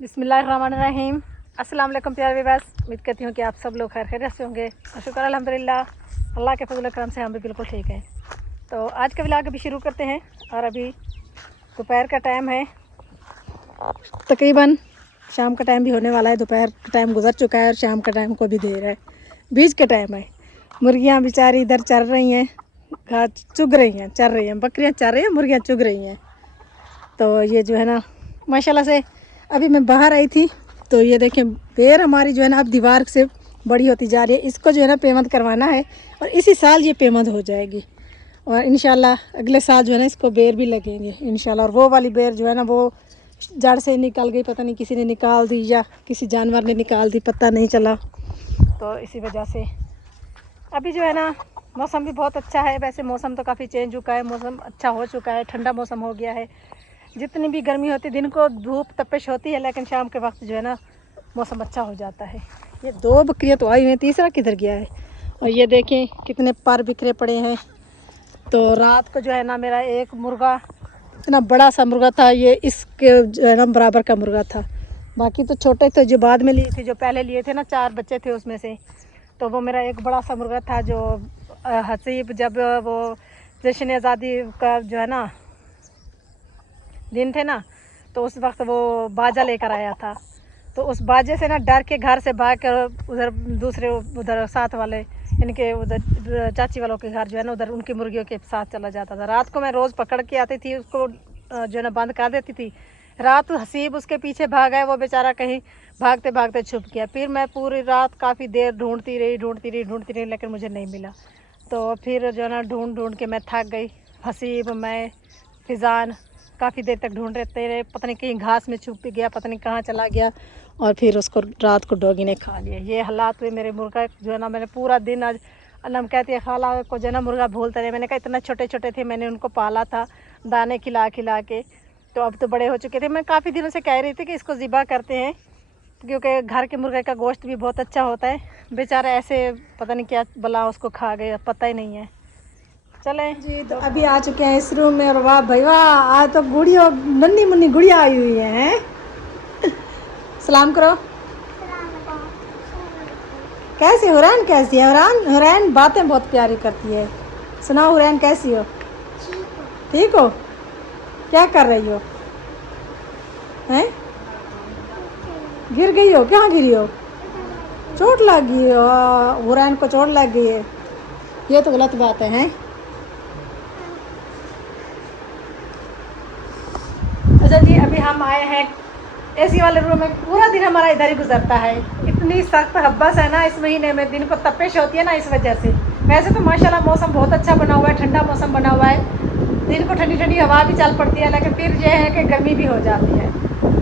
बिस्मिल्लाहिर्रहमानिर्रहीम। अस्सलाम वालेकुम प्यारे व्यूअर्स, उम्मीद करती हूँ कि आप सब लोग खैरियत से होंगे और शुक्र अल्हम्दुलिल्लाह अल्लाह के फजल करम से हम भी बिल्कुल ठीक हैं। तो आज का व्लॉग अभी शुरू करते हैं और अभी दोपहर का टाइम है, तकरीबन शाम का टाइम भी होने वाला है। दोपहर का टाइम गुजर चुका है और शाम का टाइम को भी देर है, बीच का टाइम है। मुर्गियाँ बेचारी इधर चर रही हैं, घास चुग रही हैं, चर रही हैं, बकरियाँ चर रही हैं, मुर्गियाँ चुग रही हैं। तो ये जो है ना माशाल्लाह से अभी मैं बाहर आई थी तो ये देखें बेर हमारी जो है ना अब दीवार से बड़ी होती जा रही है। इसको जो है ना पेमेंट करवाना है और इसी साल ये पेमेंट हो जाएगी और इंशाल्लाह अगले साल जो है ना इसको बेर भी लगेंगे इंशाल्लाह। और वो वाली बेर जो है ना वो जड़ से निकल गई, पता नहीं किसी ने निकाल दी या किसी जानवर ने निकाल दी, पता नहीं चला। तो इसी वजह से अभी जो है ना मौसम भी बहुत अच्छा है। वैसे मौसम तो काफ़ी चेंज हो चुका है, मौसम अच्छा हो चुका है, ठंडा मौसम हो गया है। जितनी भी गर्मी होती है, दिन को धूप तपिश होती है, लेकिन शाम के वक्त जो है ना मौसम अच्छा हो जाता है। ये दो बकरियां तो आई हुई हैं, तीसरा किधर गया है? और ये देखें कितने पर बिखरे पड़े हैं। तो रात को जो है ना मेरा एक मुर्गा, इतना बड़ा सा मुर्गा था, ये इसके जो है ना बराबर का मुर्गा था। बाकी तो छोटे थे जो बाद में लिए थे, जो पहले लिए थे ना 4 बच्चे थे उसमें से। तो वो मेरा एक बड़ा सा मुर्गा था जो हसीब जब वो जश्न आज़ादी का जो है ना दिन थे ना, तो उस वक्त वो बाजा लेकर आया था। तो उस बाजे से ना डर के घर से भाग कर उधर दूसरे उधर साथ वाले इनके उधर चाची वालों के घर जो है ना उधर उनकी मुर्गियों के साथ चला जाता था। रात को मैं रोज़ पकड़ के आती थी उसको, जो है ना बंद कर देती थी। रात हसीब उसके पीछे भागा है, वो बेचारा कहीं भागते भागते छुप गया। फिर मैं पूरी रात काफ़ी देर ढूंढती रही, लेकिन मुझे नहीं मिला। तो फिर जो है ना ढूंढ ढूंढ के मैं थक गई। हसीब, मैं, फिज़ान काफ़ी देर तक ढूंढते रहे, पता नहीं कहीं घास में छुप गया, पता नहीं कहाँ चला गया। और फिर उसको रात को डॉगी ने खा लिया। ये हालात हुए मेरे मुर्गा जो है ना। मैंने पूरा दिन आज अनम कहती है खाला को जो है ना मुर्गा भूलते रहे। मैंने कहा इतना छोटे छोटे थे, मैंने उनको पाला था दाने खिला खिला के, तो अब तो बड़े हो चुके थे। मैं काफ़ी दिनों से कह रही थी कि इसको ज़िबा करते हैं क्योंकि घर के मुर्गे का गोश्त भी बहुत अच्छा होता है। बेचारा ऐसे पता नहीं क्या बला उसको खा गए, पता ही नहीं है। चलें जी, तो अभी आ चुके हैं इस रूम में और वाह भाई वाह, आज तो गुड़िया नन्ही मुन्नी गुड़िया आई हुई है। सलाम करो। कैसी हुरैन, कैसी है हुरैन? हुरैन बातें बहुत प्यारी करती है। सुनाओ हुरैन कैसी हो? ठीक हो? क्या कर रही हो? हैं? गिर गई हो? कहाँ गिरी हो? चोट लग गई हो? हुरैन को चोट लग गई है, ये तो गलत बात है। हैं? अच्छा जी, अभी हम आए हैं एसी वाले रूम में। पूरा दिन हमारा इधर ही गुजरता है, इतनी सख्त हब्बस है ना इस महीने में, दिन को तपिश होती है ना इस वजह से। वैसे तो माशाल्लाह मौसम बहुत अच्छा बना हुआ है, ठंडा मौसम बना हुआ है, दिन को ठंडी ठंडी हवा भी चल पड़ती है, लेकिन फिर यह है कि गर्मी भी हो जाती है।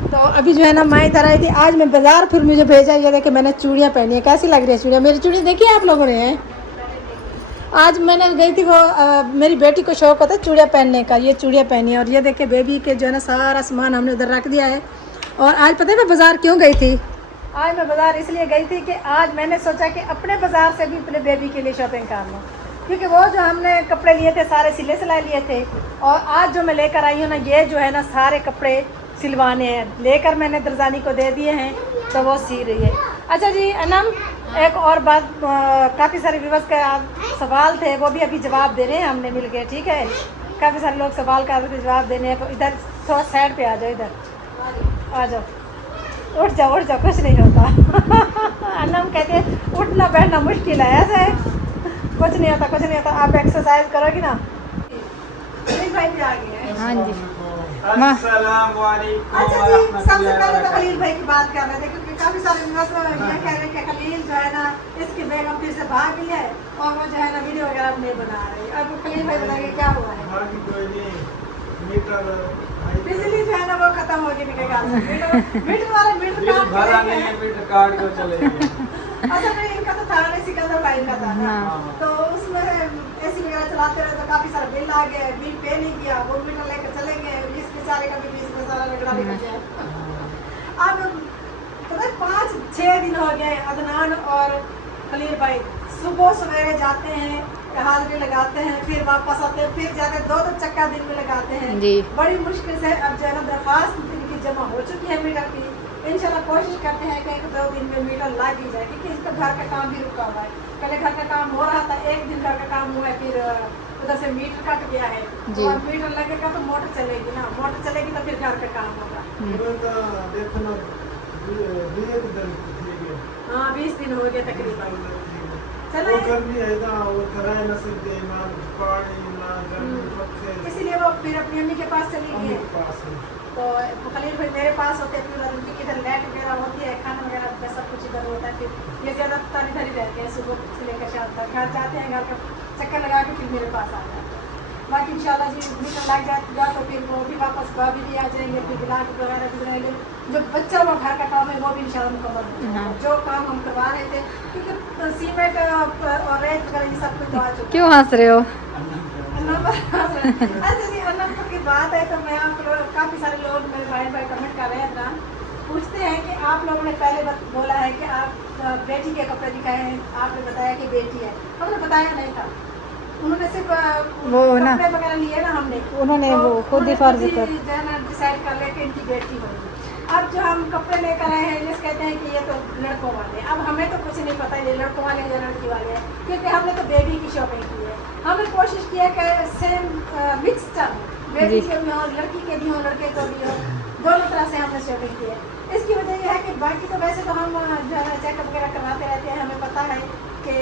तो अभी जो है ना मैं इधर आई थी, आज मैं बाज़ार, फिर मुझे भेजा। ये देखे मैंने चूड़ियाँ पहनी है, कैसी लग रही है चूड़ियाँ? मेरी चूड़ी देखी आप लोगों ने? आज मैंने गई थी वो मेरी बेटी को शौक होता है चूड़ियाँ पहनने का, ये चूड़ियाँ पहनी है। और ये देखे बेबी के जो है ना सारा सामान हमने उधर रख दिया है। और आज पता है मैं बाज़ार क्यों गई थी? आज मैं बाज़ार इसलिए गई थी कि आज मैंने सोचा कि अपने बाज़ार से भी अपने बेबी के लिए शॉपिंग कर लूँ, क्योंकि वो जो हमने कपड़े लिए थे सारे सिले सिलाए लिए थे। और आज जो मैं लेकर आई हूँ ना, ये जो है ना सारे कपड़े सिलवाने हैं, लेकर मैंने दरजानी को दे दिए हैं, तो वो सी रही है। अच्छा जी अनम, एक और बात, काफ़ी सारे व्यूअर्स का सवाल थे, वो भी अभी जवाब दे रहे हैं हमने मिल के, ठीक है? काफ़ी सारे लोग सवाल कर रहे थे, जवाब देने हैं। तो इधर थोड़ा साइड पे आ जाओ, इधर आ जाओ, उठ जाओ कुछ नहीं होता। अनम कहते हैं उठना बैठना मुश्किल है, ऐसा है, कुछ नहीं होता। आप एक्सरसाइज करोगी ना। भाई भी आ गए हैं। हाँ जी, अस्सलाम वालेकुम। अच्छा जी, सबसे पहले तो खलील भाई की बात कर रहे थे, क्योंकि काफ़ी सारे व्यूअर्स ये कह रहे हैं कि खलील जो है ना इसकी बेगम फिर से भाग गई है और वो जो है ना वीडियो वगैरह नहीं बना रही। अब खलील भाई बताइए क्या हुआ है? बिजली जो है ना वो खत्म हो गई मेरे ख्याल से। मीटर वाले मीटर कार्ड को चले। अच्छा नहीं, इनका तो था नहीं, सिकंदर भाई का था ना, तो उसमें एसी वगैरह चलाते रहे तो काफ़ी सारा बिल आ गया, बिल पे नहीं किया, वो मीटर लेकर चले गए, इस बेचारे का भी 20 में सारा लगड़ा निकल गया। अब पता है 5-6 दिन हो गए अदनान और खलील भाई सुबह सवेरे जाते हैं, हाजिरी लगाते हैं, फिर वापस आते हैं, फिर जाते हैं, 2 चक्का दिन में लगाते हैं जी। बड़ी मुश्किल से अब जो है ना दरख्वास्त इनकी जमा हो चुकी है मीटर की, इंशाल्लाह कोशिश करते हैं कि 1-2 दिन में मीटर लग ही जाए, क्योंकि इसका घर का काम भी रुका हुआ है। पहले घर का काम हो रहा था, एक दिन घर का काम हुआ है, फिर उधर से मीटर कट गया है। जी। और मीटर लगेगा तो मोटर चलेगी ना, मोटर चलेगी तो फिर घर का काम होगा। हाँ 20 दिन हो गए तकरीबन। चलो इसीलिए वो फिर अपनी अम्मी के पास चली गई है। तो खलील भाई मेरे पास होते हैं, फिर उनकी इधर लाइट वगैरह होती है, खाना वगैरह सब कुछ इधर होता है। फिर ये ज़्यादातर इधर ही रहते हैं, सुबह से लेकर शाम तक। घर जाते हैं, घर का चक्कर लगा के फिर मेरे पास आ जाते हैं। बाकी इंशाल्लाह जी मीटर लग जाएगा तो फिर वो भी वापस भाभी भी आ जाएंगे, फिर ब्लाउज वगैरह गुजरेंगे। जो बच्चा हुआ घर का काम है वो भी इंशाल्लाह मुकम्मल हो जाएगा। हाँ। जो काम हम करवा रहे थे, क्योंकि सीमेंट और रेत वगैरह ये सब कुछ आ चुका है। क्यों हंस रहे हो? अच्छा जी, अनंत की बात है तो मैं आप लोग, काफ़ी सारे लोग मेरे भाई कमेंट कर रहे हैं ना, पूछते हैं कि आप लोगों ने पहले बोला है कि आप बेटी के कपड़े दिखाए हैं, आपने बताया कि बेटी है। हमने बताया नहीं था, उन्होंने सिर्फ वो ना कपड़े वगैरह लिए ना हमने, उन्होंने तो वो खुद ही फर्ज कर जो है ना डिसाइड कर ले कि इनकी बेटी होगी। अब जो हम कपड़े लेकर आए हैं, ये कहते हैं कि ये तो लड़कों वाले हैं। अब हमें तो कुछ नहीं पता ये लड़कों वाले हैं या लड़की वाले हैं, क्योंकि हमने तो बेबी की शॉपिंग की है। हमने कोशिश किया कि सेम मिक्स चल, बेबी के भी हो, लड़की के भी हो, लड़के को भी हो, दोनों तरह से हमने शॉपिंग की है। इसकी वजह यह है कि बाकी तो वैसे तो हम जो है चेकअप वगैरह करवाते रहते हैं, हमें पता है कि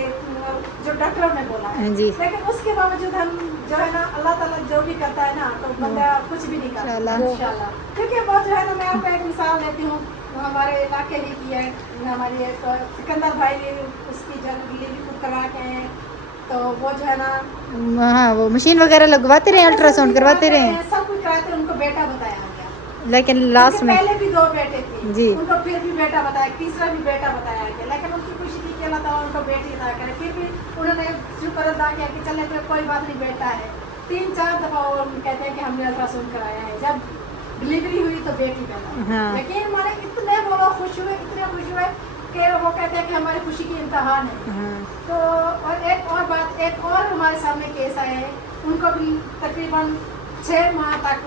जो डॉक्टरों ने बोला है जी। लेकिन उसके बावजूद हम जो है ना, अल्लाह ताला जो भी करता है ना, तो बंदा कुछ भी नहीं करता इंशाल्लाह। क्योंकि वो जो है ना, मैं आपको एक मिसाल देती हूँ, हमारे इलाके ही की है, हमारी एक सिकंदर भाई ने उसकी जन्म डिलीवरी खुद करवा के हैं। तो वो जो है ना, हाँ वो मशीन वगैरह लगवाते रहे, अल्ट्रासाउंड करवाते रहे, सब कुछ कराते रहे, उनको बेटा बताया गया। लेकिन लास्ट उनके में पहले भी 2 बेटे थे जी। उनको फिर भी बेटा बताया, तीसरा भी बेटा बताया गया, लेकिन उनकी खुशी थी कि अल्लाह ताला उनको बेटी अता करे। फिर भी उन्होंने शुक्र अदा किया कि चले तो कोई बात नहीं, बेटा है। 3-4 दफ़ा वो कहते हैं कि हमने अल्ट्रासाउंड कराया है, जब डिलीवरी हुई तो बेटी पैदा। हाँ। लेकिन हमारे इतने वो लोग खुश हुए, इतने खुश हुए कि वो कहते हैं कि हमारी खुशी की इंतहा नहीं। हाँ। तो और एक और बात, एक और हमारे सामने केस आए हैं, उनको भी तकरीबन 6 माह तक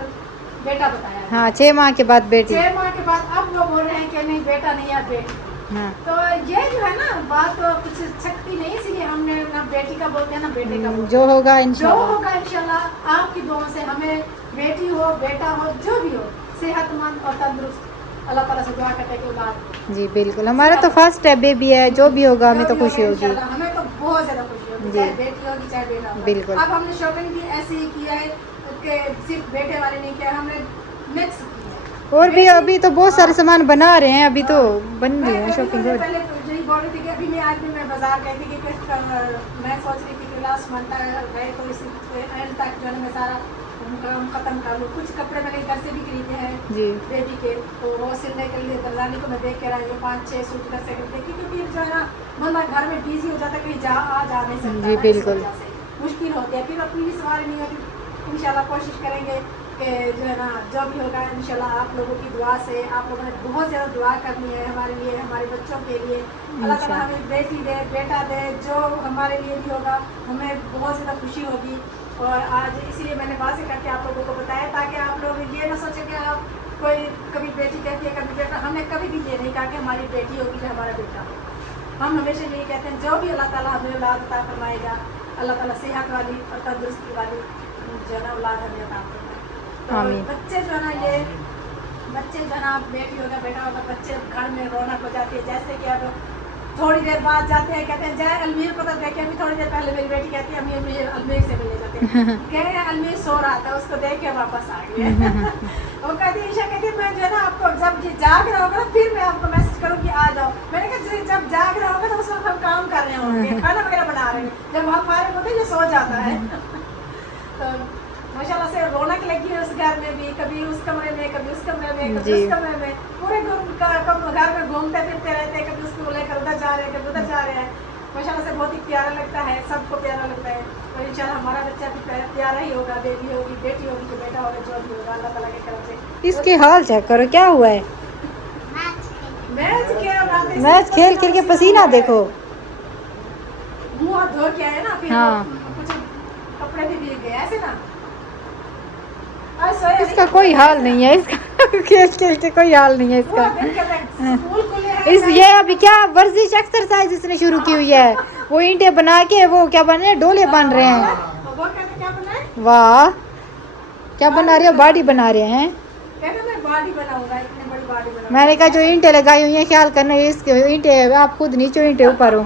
बेटा बताया है। हाँ 6 माह के बाद बेटी। 6 माह के बाद अब वो बोल रहे हैं कि नहीं बेटा नहीं है बेटी। हाँ। तो ये जो है ना बात तो कुछ छकती नहीं, इसलिए हमने ना बेटी का बोलते हैं ना बेटे का बोलते जो होगा हैं। जो इंशाल्लाह। होगा इंशाल्लाह आपकी दुआओं से, हमें बेटी हो बेटा हो जो भी हो, सेहतमंद और तंदुरुस्त, अल्लाह ताला से दुआ करते हैं कि औलाद हो। जी बिल्कुल, हमारा तो फर्स्ट है बेबी है, जो भी होगा हमें जो तो भी खुशी होगा होगी। इंशाल्लाह, हमें तो बहुत ज़्यादा खुशी होगी, जी। चाहे बेटी होगी चाहे बेटा होगा। बिल्कुल। अब हमने शॉपिंग भी ऐसे ही किया है कि सिर्फ बेटे वाले नहीं किया, हमने मिक्स किया है। और भी अभी तो बहुत सारे हाँ। सामान बना रहे हैं, अभी तो बन रही है मैं शॉपिंग। अभी पहले यही बोल रही थी कि अभी आज भी मैं बाजार गई थी कि मैं सोच रही थी कि लास्ट मंथ गए तो इस एंड तक जो है मैं सारा काम खत्म कर लूँ। कुछ कपड़े मैंने घर से भी खरीदे हैं जी। बेबी के, तो वो सिलने के लिए दलानी को मैं देख के रही हूँ, 5-6 सूट घर से खरीदे, क्योंकि फिर जो है ना बंदा घर में बिजी हो जाता है, कहीं जा नहीं सकता जी, ना, बिल्कुल। इस वजह से मुश्किल होती है, फिर अपनी भी सवारी नहीं होती। इंशाल्लाह कोशिश करेंगे कि जो है ना जो भी होगा इंशाल्लाह आप लोगों की दुआ से, आप लोगों ने बहुत ज़्यादा दुआ करनी है हमारे लिए, हमारे बच्चों के लिए। अल्लाह ताला हमें बेटी दे बेटा दे, जो हमारे लिए भी होगा हमें बहुत ज़्यादा खुशी होगी। और आज इसीलिए मैंने वाज़े करके आप लोगों को बताया, ताकि आप लोग ये ना सोचें कि आप कोई कभी बेटी कहती है कभी बेटा। हमने कभी भी ये नहीं कहा कि हमारी बेटी होगी या हमारा बेटा होगा। हम हमेशा यही कहते हैं जो भी अल्लाह ताला हमें औलाद अता फरमाएगा, अल्लाह ताला सेहत वाली और तंदुरुस्ती वाली जो है ना औलाद हमें अता फरमाए। तो आमीन। बच्चे जो है ना, ये बच्चे जो है ना, बेटी होगा बेटा होगा, बच्चे घर में रौनक हो जाती है। जैसे कि अब थोड़ी देर बाद जाते हैं, कहते हैं जय अलमीर को, तो देखे अभी थोड़ी देर पहले मेरी बेटी कहती है अम्मी अम्मी अलमीर से मिलने जाते हैं। कह अलमीर सो रहा था, उसको देख के वापस आ गए। वो कहती ईशा कहती मैं जो है ना आपको जब ये जाग रहा होगा ना फिर मैं आपको मैसेज करूँगी आ जाओ। मैंने कहा जब जाग रहा होगा तो उस वक्त हम काम कर रहे होंगे, खाना वगैरह बना रहे हैं, जब हम फारिग होते हैं ये सो जाता है। तो माशाल्लाह से रौनक लगी है उस घर में भी, कभी उस कमरे में कभी उस कमरे में कभी उस कमरे में, पूरे घर में घूमते फिरते रहते हैं, कभी उसको लेकर उधर जा रहे हैं कभी उधर जा रहे हैं। माशाल्लाह से बहुत ही प्यारा लगता है, सबको प्यारा लगता है। और इंशाल्लाह हमारा बच्चा भी प्यारा ही होगा, बेबी होगी बेटी होगी तो बेटा होगा, जो भी होगा अल्लाह ताला की तरफ से। इसके हाल चेक करो क्या हुआ है, मैच खेल खेल के पसीना देखो। मुँह हाथ धो के आए ना, फिर हाँ। कुछ कपड़े भी भीग गए ऐसे ना। इसका कोई हाल नहीं है इसका। खेल खेल के कोई हाल नहीं है इसका। स्कूल खुले हैं। इस ये अभी क्या वर्जिश एक्सरसाइज इसने शुरू की हुई है। वो ईंटें बना के वो क्या बन रहे हैं, डोले बन रहे हैं। वो कहते क्या बनाए? वाह, क्या बना रहे हो? बॉडी बना रहे हैं। कहते मैं बॉडी बनाऊंगा, इतनी बड़ी बॉडी बनाऊंगा। मैंने कहा जो ईंटें लगाई हुई हैं ख्याल करना इसके ईंटें आप खुद नीचे ईंटें ऊपर हो।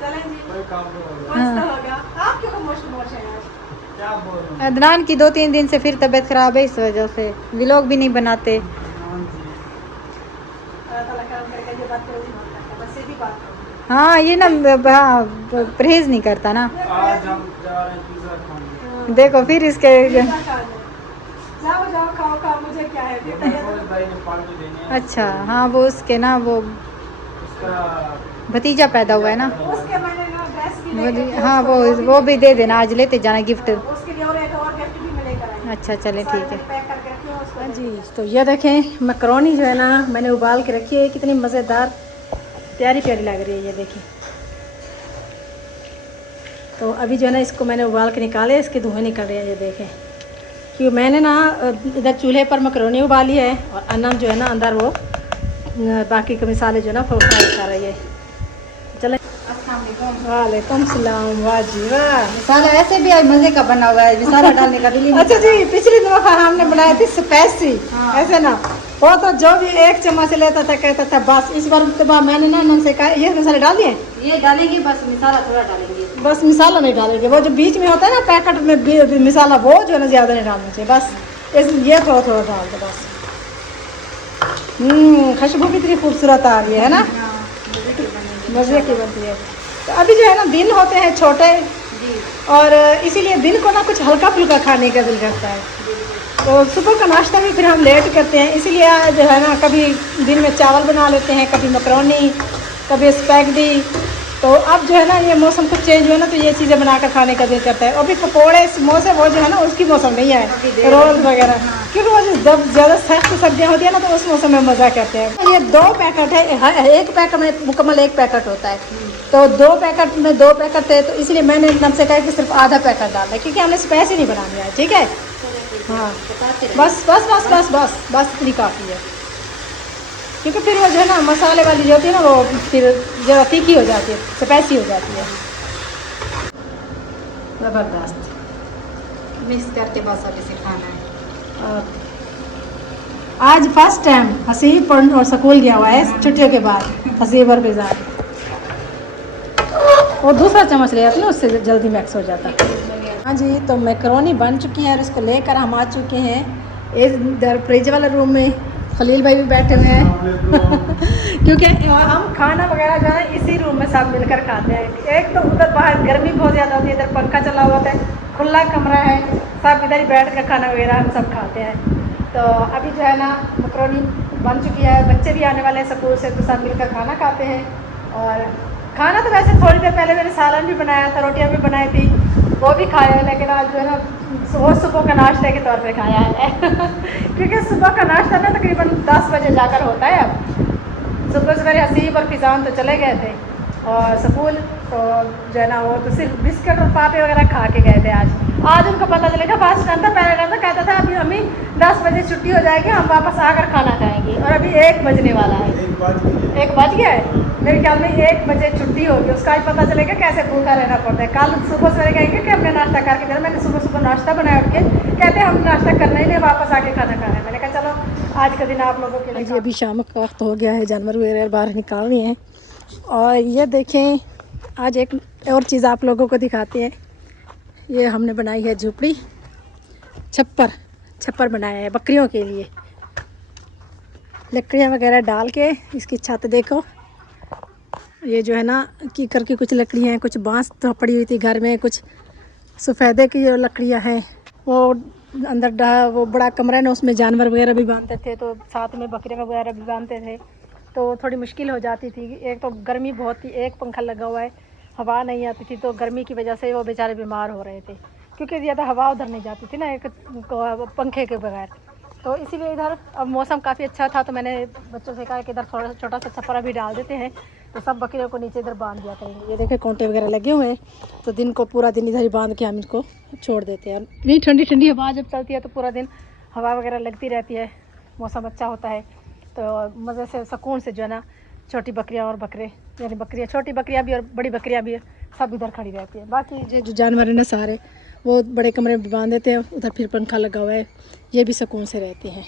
चलें जी, कोई काम नहीं होगा। मस्त होगा। आप क्यों मोशन मोश है आज? क्या बोल रहे अदनान की 2-3 दिन से फिर तबीयत खराब है, इस वजह से व्लॉग भी नहीं बनाते। हो? हाँ जी। अल्लाह ताला करम करके ये बात पूरी मत करता, बस सीधी बात होगी। हाँ ये ना परहेज नहीं करता ना। आज हम जा रहे हैं पिज्जा खाने। देखो फिर इसके जाओ जाओ खाओ खाओ, मुझे क्या है। वो फौज भाई ने पार्टी देनी है। अच्छा हाँ, वो उसके ना वो उसका भतीजा पैदा हुआ है ना। उसके मैंने ना ड्रेस भी लेके दी, हाँ उसको वो भी दे देना, आज लेते जाना गिफ्ट। उसके लिए और एक और गिफ्ट भी मैं लेकर आई। अच्छा चले सारे ठीक है। मैंने पैक करके रखी हूँ उसको। हाँ जी, तो ये देखें मैकरोनी जो है ना मैंने उबाल के रखी है, कितनी मज़ेदार प्यारी प्यारी लग रही है। ये देखिए, तो अभी जो है ना इसको मैंने उबाल के निकाले, इसके धुएँ निकल रहे हैं। ये देखें, क्योंकि मैंने ना इधर चूल्हे पर मैकरोनी उबाली है और अनम जो है ना अंदर वो बाकी के मिसाले जो है ना फ्राई कर रही है। चले, वालेकुम सलाम। वाह जी वाह। मसाला ऐसे भी मजे का बना हुआ है, मसाला डालने का बिल्ली अच्छा जी, पिछली दफा हमने बनाई थी स्पाइसी, ऐसे ना वो तो जो भी एक चम्मच लेता था कहता था बस। इस बार तो मैंने ना नम से कहा ये मसाले डाल दिए, ये डालेंगे बस, मसाला थोड़ा डालेंगे। बस मसाला नहीं डालेंगे। वो जो बीच में होता है ना पैकेट में मसाला, वो जो है ना ज़्यादा नहीं डालना चाहिए। बस ये थोड़ा थोड़ा डाल दो बस। खुशबू कितनी खूबसूरत आ रही है ना, मज़े की बनती है। तो अभी जो है ना दिन होते हैं छोटे, और इसीलिए दिन को ना कुछ हल्का फुल्का खाने का दिल करता है। तो सुबह का नाश्ता भी फिर हम लेट करते हैं, इसीलिए जो है ना कभी दिन में चावल बना लेते हैं, कभी मैकरोनी, कभी स्पैगेटी। तो अब जो है ना ये मौसम कुछ चेंज हुआ ना, तो ये चीज़ें बनाकर खाने का दिल करता है। और भी पकौड़े समोसे वो जो है ना उसकी मौसम नहीं है, रोल वगैरह, क्योंकि वो जब ज़्यादा सख्त सर्दियाँ होती है ना तो उस मौसम में मज़ा करते हैं। ये 2 पैकेट है, एक पैकेट में मुकम्मल 1 पैकेट होता है, तो 2 पैकेट में 2 पैकेट थे, तो इसलिए मैंने एकदम से कहा कि सिर्फ आधा पैकेट डालना है, क्योंकि हमने स्पाइसी नहीं बनानी है। ठीक है, हाँ बस बस बस बस बस बस इतनी काफ़ी है, क्योंकि फिर वो जो है ना मसाले वाली जो होती है ना वो फिर ज़रा तीखी हो जाती है, स्पाइसी हो जाती है। ज़बरदस्त मिक्स करके बस अभी से खाना है। और आज फर्स्ट टाइम हसीब और स्कूल गया हुआ है छुट्टियों के बाद, हसीब और फिजा। और दूसरा चम्मच ले आते ना, उससे जल्दी मिक्स हो जाता। हाँ जी, तो मैकरोनी बन चुकी है और इसको लेकर हम आ चुके हैं इधर फ्रिज वाले रूम में। खलील भाई भी बैठे हुए हैं क्योंकि हम खाना वगैरह जो है इसी रूम में सब मिलकर खाते हैं। एक तो उधर बाहर गर्मी बहुत ज़्यादा होती है, इधर पंखा चला हुआ होता है, खुला कमरा है, सब इधर ही बैठ कर खाना वगैरह हम सब खाते हैं। तो अभी जो है ना मैकरोनी बन चुकी है, बच्चे भी आने वाले हैं स्कूल से, तो सब मिलकर खाना खाते हैं। और खाना तो वैसे थोड़ी देर पहले मैंने सालन भी बनाया था, रोटियां भी बनाई थी, वो भी खाया, लेकिन आज जो है ना वो सुबह का नाश्ते के तौर पे खाया है क्योंकि सुबह का नाश्ता ना तकरीबन 10 बजे जाकर होता है। अब सुबह सवेरे हसीब और फिजान तो चले गए थे और स्कूल, तो जो है ना वो तो सिर्फ बिस्किट और पापे वगैरह खा के गए थे। आज उनको पता चलेगा, फास्ट टाइम था, पहले टाइम था, कहता था अभी हमें 10 बजे छुट्टी हो जाएगी, हम वापस आकर खाना खाएंगे, और अभी 1 बजने वाला है। 1 बज गया है, मेरे ख्याल में 1 बजे छुट्टी होगी। उसका आज पता चलेगा कैसे भूखा रहना पड़ता है। कल सुबह सवेरे कहेंगे कि हमने नाश्ता करके जाना, मैंने सुबह सुबह नाश्ता बनाया उठ के, कहते हम नाश्ता करना ही नहीं, वापस आके खाना खाना है। मैंने कहा चलो आज का दिन आप लोगों के लिए। जी अभी शाम का वक्त हो गया है, जानवर वगैरह बाहर निकाल रहे हैं। और ये देखें, आज एक और चीज़ आप लोगों को दिखाते हैं। ये हमने बनाई है झोपड़ी, छप्पर बनाया है बकरियों के लिए, लकड़ियाँ वगैरह डाल के। इसकी छत देखो, ये जो है ना कीकर की कुछ लकड़ियाँ हैं, कुछ बांस तो पड़ी हुई थी घर में, कुछ सफ़ेदे की लकड़ियाँ हैं। वो अंदर वो बड़ा कमरा है ना, उसमें जानवर वगैरह भी बांधते थे, तो साथ में बकरियाँ वगैरह भी बांधते थे, तो थोड़ी मुश्किल हो जाती थी। एक तो गर्मी बहुत थी, एक पंखा लगा हुआ है, हवा नहीं आती थी, तो गर्मी की वजह से वो बेचारे बीमार हो रहे थे, क्योंकि ज़्यादा हवा उधर नहीं जाती थी ना एक पंखे के बगैर। तो इसीलिए इधर अब मौसम काफ़ी अच्छा था, तो मैंने बच्चों से कहा कि इधर थोड़ा छोटा सा छप्परा भी डाल देते हैं, तो सब बकरियों को नीचे इधर बांध दिया करेंगे। ये देखें कांटे वगैरह लगे हुए हैं, तो दिन को पूरा दिन इधर ही बांध के हम इनको छोड़ देते हैं। नहीं ठंडी ठंडी हवा जब चलती है तो पूरा दिन हवा वगैरह लगती रहती है, मौसम अच्छा होता है, तो मज़े से सुकून से जो है ना छोटी बकरियाँ और बकरे, यानी बकरियाँ, छोटी बकरियाँ भी और बड़ी बकरियाँ भी सब इधर खड़ी रहती है। बाकी जो जानवर है ना सारे वो बड़े कमरे में बांध देते हैं, उधर फिर पंखा लगा हुआ है, ये भी सुकून से रहते हैं।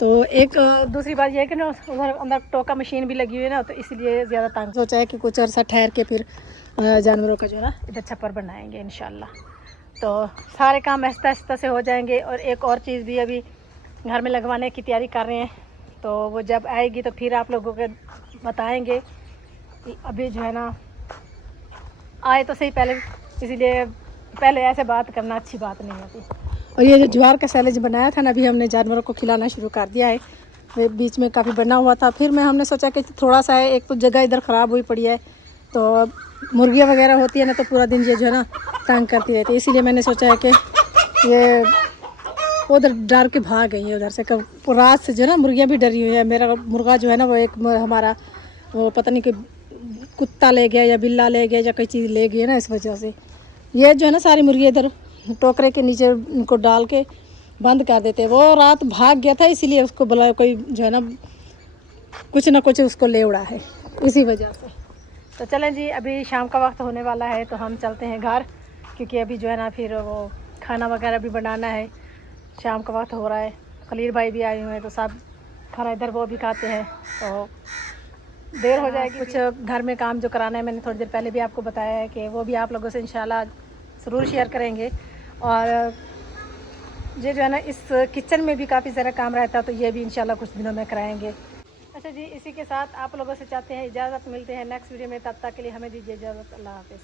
तो एक दूसरी बात यह है कि ना उधर अंदर टोका मशीन भी लगी हुई है ना, तो इसलिए ज़्यादा तंग सोचा है कि कुछ अरसा ठहर के फिर जानवरों का जो है ना इधर छप्पर बनाएंगे इंशाल्लाह। तो सारे काम आहिस्ता आहिस्ता से हो जाएंगे। और एक और चीज़ भी अभी घर में लगवाने की तैयारी कर रहे हैं, तो वो जब आएगी तो फिर आप लोगों को बताएंगे। अभी जो है ना आए तो सही पहले, इसीलिए पहले ऐसे बात करना अच्छी बात नहीं होती। और ये जो ज्वार का सैलेज बनाया था ना, अभी हमने जानवरों को खिलाना शुरू कर दिया है। वे बीच में काफ़ी बना हुआ था, फिर हमने सोचा कि थोड़ा सा है, एक तो जगह इधर ख़राब हुई पड़ी है, तो मुर्गियाँ वगैरह होती है ना, तो पूरा दिन ये जो है ना तंग करती रहती है, इसीलिए मैंने सोचा है कि ये उधर डर के भाग गई है उधर से। कब रात से जो है ना मुर्गियाँ भी डरी हुई है। मेरा मुर्गा जो है ना वो एक हमारा वो पता नहीं कि कुत्ता ले गया या बिल्ला ले गया या कोई चीज़ ले गई है ना, इस वजह से ये जो है ना सारी मुर्गियाँ इधर टोकरे के नीचे उनको डाल के बंद कर देते हैं। वो रात भाग गया था, इसीलिए उसको बुलाया, कोई जो है ना कुछ उसको ले उड़ा है, इसी वजह से। तो चलें जी, अभी शाम का वक्त होने वाला है, तो हम चलते हैं घर, क्योंकि अभी जो है ना फिर वो खाना वगैरह भी बनाना है। शाम का वक्त हो रहा है, खलील भाई भी आए हुए हैं, तो सब खाना इधर वो भी खाते हैं, तो देर हो जाएगी। कुछ घर में काम जो कराना है, मैंने थोड़ी देर पहले भी आपको बताया है कि वो भी आप लोगों से इंशाल्लाह ज़रूर शेयर करेंगे। और ये जो है ना इस किचन में भी काफ़ी ज़्यादा काम रहता है, तो ये भी इंशाल्लाह कुछ दिनों में कराएंगे। अच्छा जी, इसी के साथ आप लोगों से चाहते हैं इजाज़त, मिलते हैं नेक्स्ट वीडियो में, तब तक के लिए हमें दीजिए इजाज़त। अल्लाह हाफ़िज़।